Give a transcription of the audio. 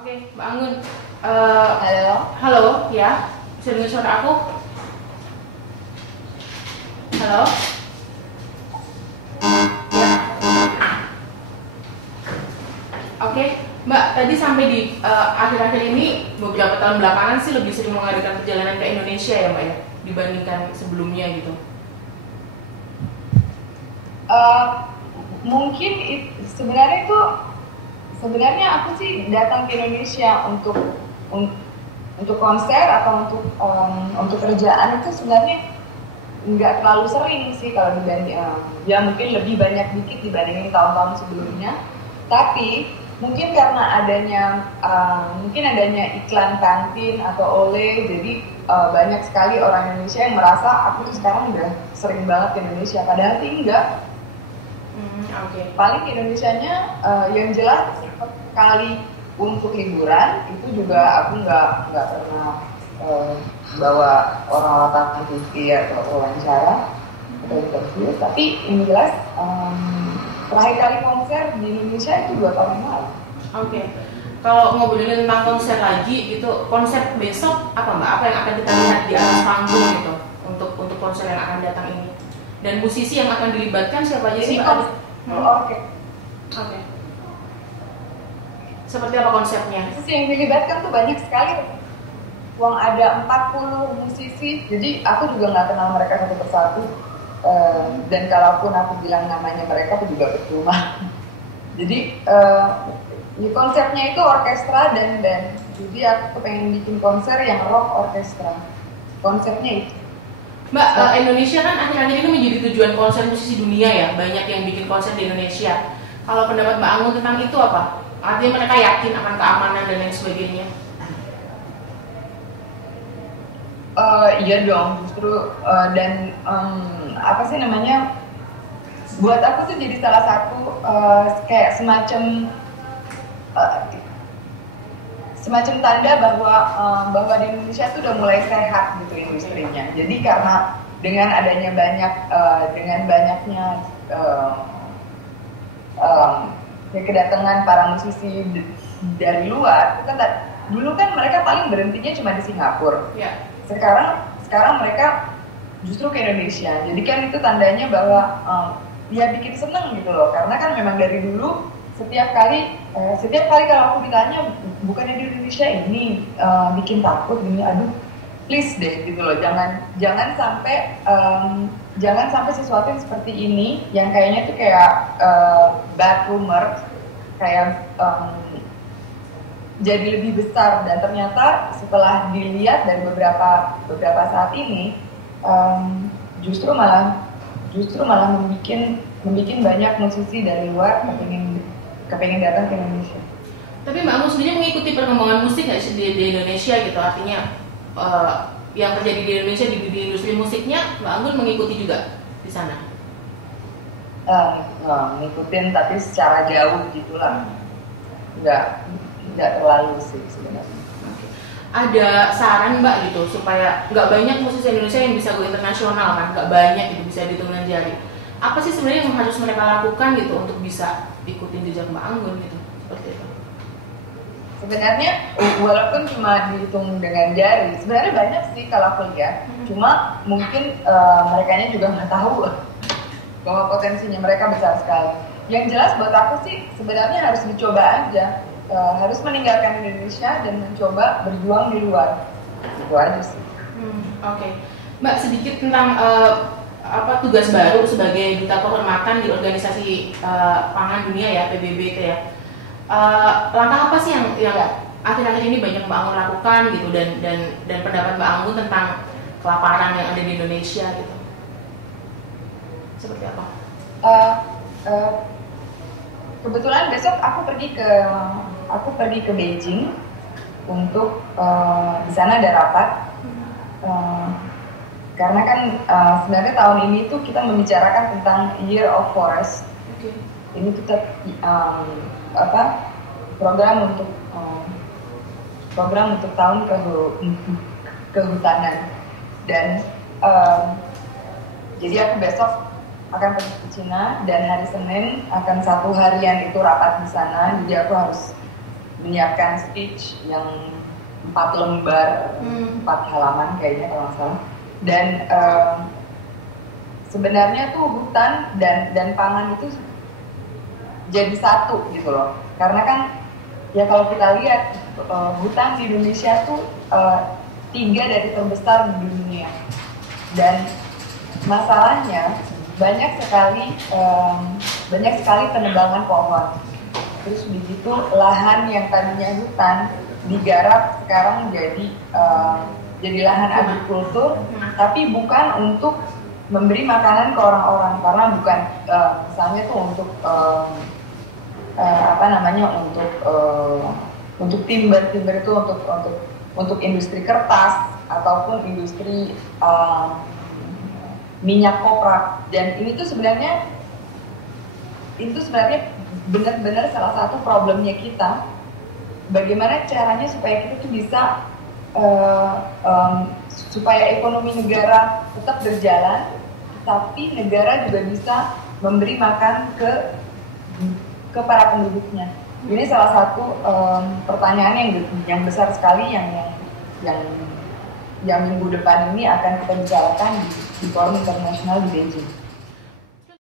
Oke, Mbak Anggun. Halo. Halo, ya. Bisa dengar suara aku? Halo? Ya. Oke, Mbak. Tadi sampai di akhir-akhir ini beberapa tahun belakangan sih lebih sering mengadakan perjalanan ke Indonesia ya, Mbak ya, dibandingkan sebelumnya gitu. Mungkin sebenarnya aku sih datang ke Indonesia untuk konser atau untuk kerjaan itu sebenarnya nggak terlalu sering sih kalau dibanding ya mungkin lebih banyak dikit dibandingin tahun-tahun sebelumnya. Tapi mungkin karena adanya iklan kantin atau oleh, jadi banyak sekali orang Indonesia yang merasa aku tuh sekarang udah sering banget ke Indonesia, padahal sih enggak. Oke. Paling Indonesianya yang jelas sekali untuk liburan itu juga aku nggak pernah bawa orang latar TV atau wawancara atau interview, tapi yang jelas terakhir kali konser di Indonesia itu 2 tahun yang lalu. Oke. Kalau ngobrolin tentang konser lagi gitu, konser besok apa Mbak? Apa yang akan kita lihat di atas panggung gitu untuk konser yang akan datang ini? Dan musisi yang akan dilibatkan siapa aja sih Mbak? Oke. Seperti apa konsepnya? Musisi yang dilibatkan tuh banyak sekali. Ada 40 musisi, jadi aku juga nggak kenal mereka satu persatu. Dan kalaupun aku bilang namanya mereka, aku juga percuma. Jadi konsepnya itu orkestra dan band. Jadi aku pengen bikin konser yang rock orkestra. Konsepnya itu. Mbak, Indonesia kan akhir-akhir ini menjadi tujuan konser musisi dunia ya. Banyak yang bikin konser di Indonesia. Kalau pendapat Mbak Anggun tentang itu apa? Artinya mereka yakin akan keamanan dan lain sebagainya. Iya dong, justru dan apa sih namanya? Buat aku tuh jadi salah satu kayak semacam tanda bahwa di Indonesia tuh udah mulai sehat gitu industrinya. Jadi karena dengan banyaknya kedatangan para musisi dari luar, kan dulu kan mereka paling berhentinya cuma di Singapura. Ya. Sekarang mereka justru ke Indonesia. Jadi kan itu tandanya bahwa ya bikin seneng gitu loh. Karena kan memang dari dulu setiap kali kalau aku ditanya bukannya di Indonesia ini bikin takut gini, aduh please deh gitu loh. Jangan sampai sesuatu yang seperti ini yang kayaknya tuh kayak bad rumor kayak jadi lebih besar, dan ternyata setelah dilihat dari beberapa saat ini justru malah membuat banyak musisi dari luar kepengen datang ke Indonesia. Tapi Mbak Anggun sendiri mengikuti perkembangan musik nggak sih di Indonesia gitu? Artinya yang terjadi di Indonesia di industri musiknya Mbak Anggun mengikuti juga di sana? Ngikutin tapi secara jauh gitulah. Nggak terlalu sih sebenarnya. Ada saran Mbak gitu supaya nggak banyak musisi Indonesia yang bisa go internasional kan, nggak banyak gitu, bisa dihitung dengan jari. Apa sih sebenarnya yang harus mereka lakukan gitu untuk bisa ikutin jejak Mbak Anggun gitu, seperti itu? Sebenarnya walaupun cuma dihitung dengan jari, sebenarnya banyak sih kalau aku lihat. Cuma mungkin merekanya juga nggak tahu bahwa potensinya mereka besar sekali. Yang jelas buat aku sih sebenarnya harus dicoba aja. Harus meninggalkan Indonesia dan mencoba berjuang di luar. Itu aja sih. Oke. Mbak, sedikit tentang tugas baru sebagai duta kehormatan di organisasi pangan dunia ya, PBB itu ya. Langkah apa sih yang akhir-akhir ini banyak Mbak Anggun lakukan gitu, dan pendapat Mbak Anggun tentang kelaparan yang ada di Indonesia gitu? Seperti apa? Kebetulan besok aku pergi ke Beijing untuk di sana ada rapat karena kan sebenarnya tahun ini tuh kita membicarakan tentang Year of Forest. Okay. Ini kita program untuk tahun kehutanan, dan jadi aku besok akan pergi ke Cina dan hari Senin akan 1 harian itu rapat di sana. Jadi aku harus menyiapkan speech yang 4 lembar, 4 halaman kayaknya kalau nggak salah. Dan sebenarnya tuh hutan dan pangan itu jadi satu gitu loh. Karena kan ya kalau kita lihat hutan di Indonesia tuh 3 dari terbesar di dunia. Dan masalahnya banyak sekali penebangan pohon. Terus begitu lahan yang tadinya hutan digarap sekarang jadi lahan agrikultur, tapi bukan untuk memberi makanan ke orang-orang, karena bukan misalnya tuh untuk untuk timber itu untuk industri kertas ataupun industri minyak kopra. Dan ini tuh sebenarnya benar-benar salah satu problemnya kita. Bagaimana caranya supaya kita tuh bisa supaya ekonomi negara tetap berjalan, tapi negara juga bisa memberi makan ke para penduduknya. Ini salah satu pertanyaan yang besar sekali yang minggu depan ini akan kita bicarakan di forum internasional di Beijing.